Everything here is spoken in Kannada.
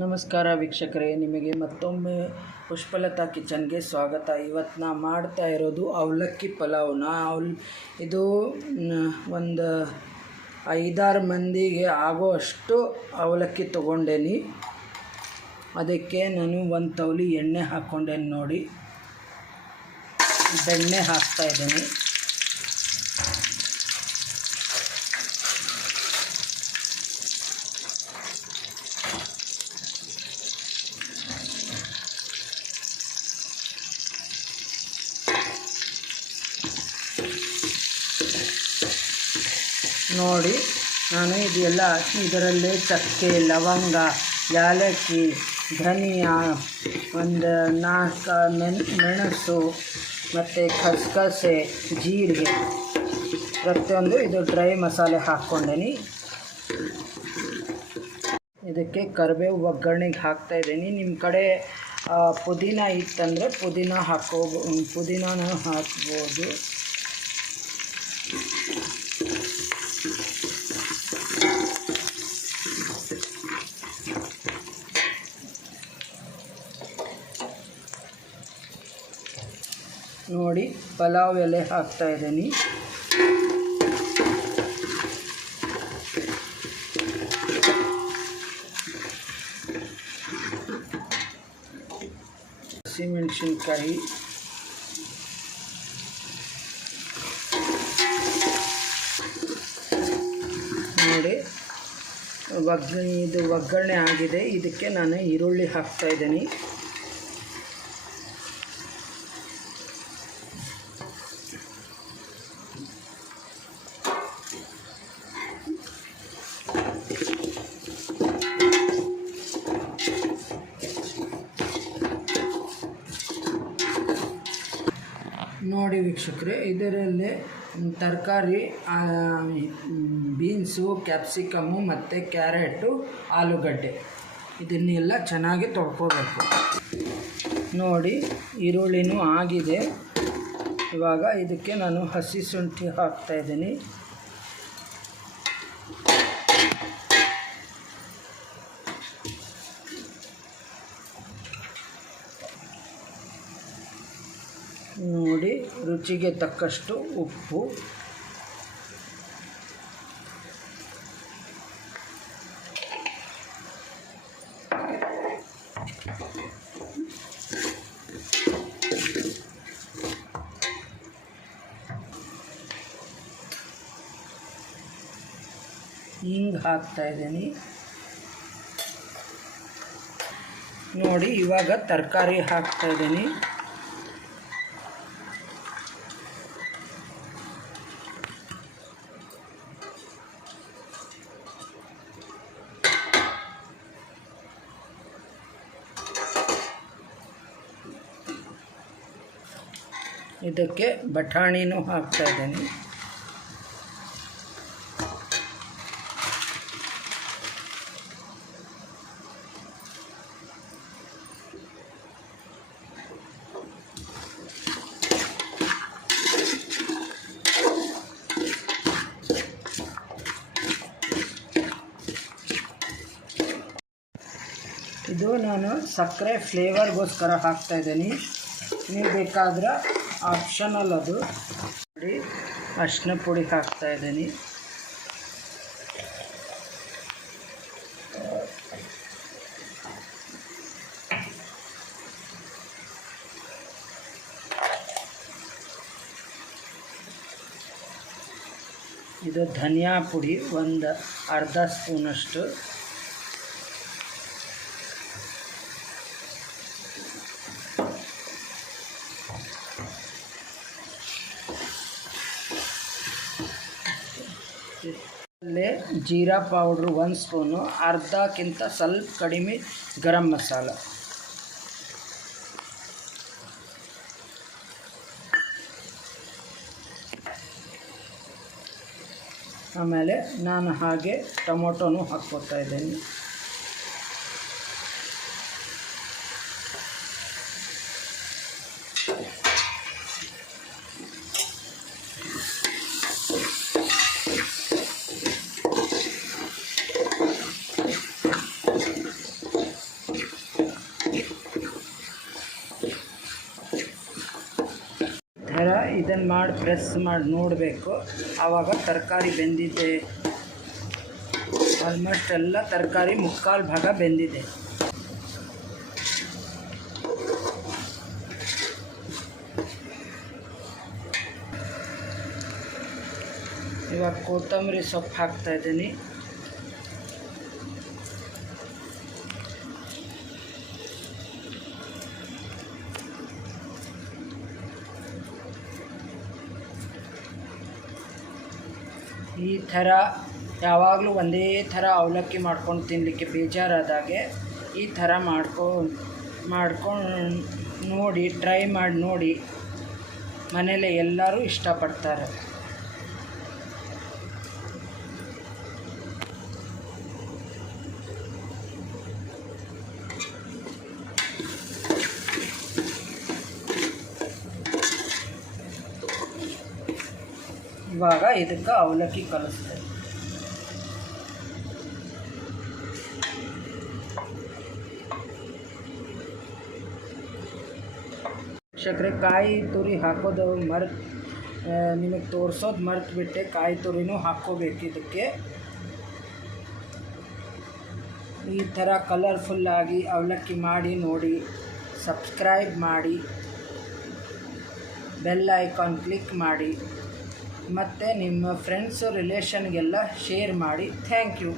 ನಮಸ್ಕಾರ ವೀಕ್ಷಕರೇ, ನಿಮಗೆ ಮತ್ತೊಮ್ಮೆ ಪುಷ್ಪಲತಾ ಕಿಚನ್ಗೆ ಸ್ವಾಗತ. ಇವತ್ತು ನಾ ಮಾಡ್ತಾ ಇರೋದು ಅವಲಕ್ಕಿ ಪಲಾವ್ನ ಅವಲ್, ಇದು ಒಂದು ಐದಾರು ಮಂದಿಗೆ ಆಗೋ ಅಷ್ಟು ಅವಲಕ್ಕಿ ತೊಗೊಂಡೇನಿ. ಅದಕ್ಕೆ ನಾನು ಒಂದು ತವಲಿ ಎಣ್ಣೆ ಹಾಕ್ಕೊಂಡೇನಿ ನೋಡಿ. ಬೆಣ್ಣೆ ಹಾಕ್ತಾ ಇದ್ದೀನಿ. ನೋಡಿ. ನಾನು ಇದೆಲ್ಲ ಇದರಲ್ಲೇ ಚಕ್ಕೆ, ಲವಂಗ, ಯಾಲಕ್ಕಿ, ಧನಿಯಾ, ಒಂದು ನಾಲ್ಕು ಮೆಣ್, ಮೆಣಸು ಮತ್ತು ಖಸಖಸೆ ಜೀರಿಗೆ. ಪ್ರತಿಯೊಂದು ಇದು ಡ್ರೈ ಮಸಾಲೆ ಹಾಕ್ಕೊಂಡೇನಿ. ಇದಕ್ಕೆ ಕರಿಬೇವು ಒಗ್ಗರಣೆಗೆ ಹಾಕ್ತಾ ಇದ್ದೀನಿ. ನಿಮ್ಮ ಕಡೆ ಪುದೀನ ಇತ್ತಂದರೆ ಪುದೀನ ಹಾಕೋ ಪುದೀನನೂ ಹಾಕ್ಬೋದು. ನೋಡಿ, ಪಲಾವ್ ಎಲೆ ಹಾಕ್ತಾ ಇದ್ದೀನಿ. ಹಸಿಮೆಣಸಿನ್ಕಾಯಿ. ನೋಡಿ, ಒಗ್ಗರಣೆ, ಇದು ಒಗ್ಗರಣೆ ಆಗಿದೆ. ಇದಕ್ಕೆ ನಾನು ಈರುಳ್ಳಿ ಹಾಕ್ತಾ ಇದ್ದೀನಿ. ನೋಡಿ ವೀಕ್ಷಕರೇ, ಇದರಲ್ಲಿ ತರಕಾರಿ ಬೀನ್ಸು, ಕ್ಯಾಪ್ಸಿಕಮ್ಮು ಮತ್ತು ಕ್ಯಾರೆಟು, ಆಲೂಗಡ್ಡೆ. ಇದನ್ನೆಲ್ಲ ಚೆನ್ನಾಗಿ ತೊಳ್ಕೋಬೇಕು. ನೋಡಿ, ಈರುಳ್ಳಿನೂ ಆಗಿದೆ. ಇವಾಗ ಇದಕ್ಕೆ ನಾನು ಹಸಿ ಶುಂಠಿ ಹಾಕ್ತಾಯಿದ್ದೀನಿ ನೋಡಿ ರುಚಿಗೆ ತಕ್ಕಷ್ಟು ಉಪ್ಪು. ಹಿಂಗೆ ಹಾಕ್ತಾ ಇದ್ದೀನಿ. ನೋಡಿ ಇವಾಗ ತರಕಾರಿ ಹಾಕ್ತಾ ಇದಕ್ಕೆ ಬಟಾಣಿನೂ ಹಾಕ್ತಾ ಇದ್ದೀನಿ. ಇದು ನಾನು ಸಕ್ಕರೆ ಫ್ಲೇವರ್ಗೋಸ್ಕರ ಹಾಕ್ತಾ ಇದ್ದೀನಿ. ನೀವು ಬೇಕಾದ್ರೆ ಆಪ್ಷನಲ್ ಅದು. ನೋಡಿ ಅರಿಶಿನ ಪುಡಿ ಹಾಕ್ತಾ ಇದ್ದೀನಿ. ಇದು ಧನಿಯಾ ಪುಡಿ ಒಂದು ಅರ್ಧ ಸ್ಪೂನಷ್ಟು. ಅಲ್ಲೇ ಜೀರಾ ಪೌಡ್ರ್ ಒಂದು ಸ್ಪೂನು, ಅರ್ಧಕ್ಕಿಂತ ಸ್ವಲ್ಪ ಕಡಿಮೆ ಗರಂ ಮಸಾಲ. ಆಮೇಲೆ ನಾನು ಹಾಗೆ ಟೊಮೊಟೊನೂ ಹಾಕ್ಕೊತಾ ಇದ್ದೀನಿ. ಇದನ್ನು ಮಾಡಿ ಪ್ರೆಸ್ ಮಾಡಿ, ನೋಡಬೇಕು. ಆವಾಗ ತರಕಾರಿ ಬೆಂದಿದೆ. ಆಲ್ಮೋಸ್ಟ್ ಎಲ್ಲ ತರಕಾರಿ ಮುಕ್ಕಾಲು ಭಾಗ ಬೆಂದಿದೆ. ಇವಾಗ ಕೊತ್ತಂಬರಿ ಸೊಪ್ಪು ಹಾಕ್ತಾ ಈ ಥರ ಯಾವಾಗಲೂ ಒಂದೇ ಥರ ಅವಲಕ್ಕಿ ಮಾಡ್ಕೊಂಡು ತಿನ್ನಲಿಕ್ಕೆ ಬೇಜಾರಾದಾಗೆ ಈ ಥರ ಮಾಡ್ಕೊ, ಮಾಡ್ಕೊಂಡು ನೋಡಿ ಟ್ರೈ ಮಾಡಿ ನೋಡಿ ಮನೇಲಿ ಎಲ್ಲರೂ ಇಷ್ಟಪಡ್ತಾರೆ. ಇವಾಗ ಇದಕ್ಕೆ ಅವಲಕ್ಕಿ ಕಲಿಸ್ತೇವೆ ಸಕ್ಕರೆ ಕಾಯಿ ತುರಿ ಹಾಕೋದು ಮರ್ತು ನಿಮಗೆ ತೋರಿಸೋದು ಮರ್ತು ಬಿಟ್ಟೆ, ಕಾಯಿ ತುರಿನೂ ಹಾಕ್ಕೋಬೇಕು ಇದಕ್ಕೆ. ಈ ಥರ ಕಲರ್ಫುಲ್ಲಾಗಿ ಅವಲಕ್ಕಿ ಮಾಡಿ, ನೋಡಿ ಸಬ್ಸ್ಕ್ರೈಬ್ ಮಾಡಿ ಬೆಲ್ ಐಕಾನ್ ಕ್ಲಿಕ್ ಮಾಡಿ. ಮತ್ತು ನಿಮ್ಮ ಫ್ರೆಂಡ್ಸು ರಿಲೇಷನ್ಗೆಲ್ಲ ಶೇರ್ ಮಾಡಿ. Thank you